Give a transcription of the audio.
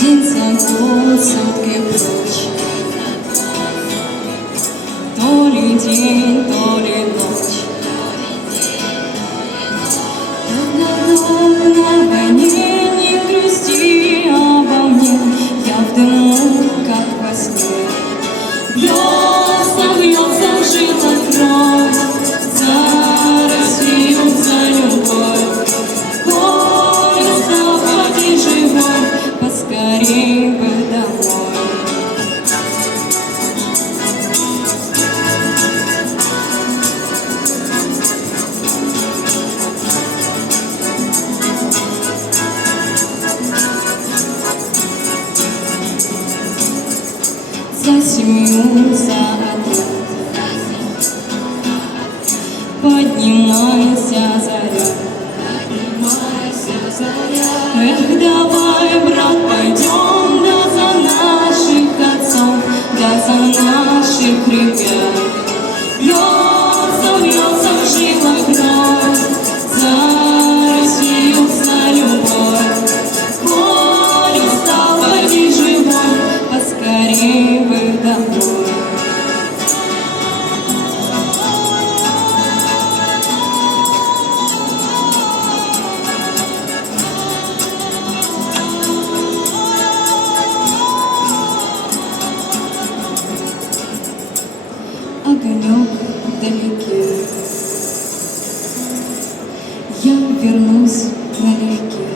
День за год, сутки прочь. То ли день, то ли ночь. На войне не грусти обо мне, я в дыму, как во сне. Бьется, бьется в жилах кровь, за Россию, за любовь. Коля, запади живой, поскорей бы домой. За семью, за отряд, поднимайся, заря. Эх, давай, брат, пойдем, да за наших отцов, да за наших ребят. Бьется, бьется в жилах кровь, за Россию, за любовь. Коля, стал, поди живой, поскорей бы домой. Огонек вдалеке, я вернусь налегке.